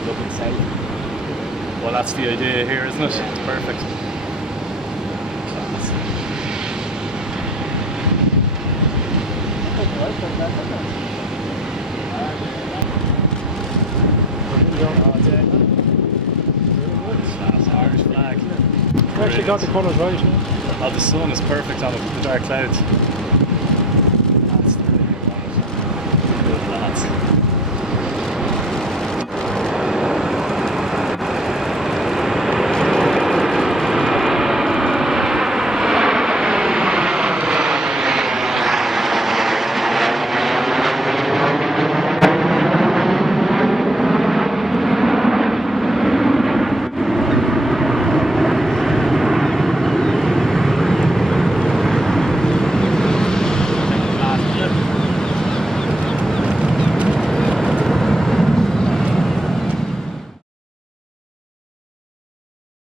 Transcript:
not looking safe. Well, that's the idea here, isn't it? It's perfect. That's Irish flag. We actually got the colours right. Yeah. Oh, the sun is perfect on it with the dark clouds. That's the good lads.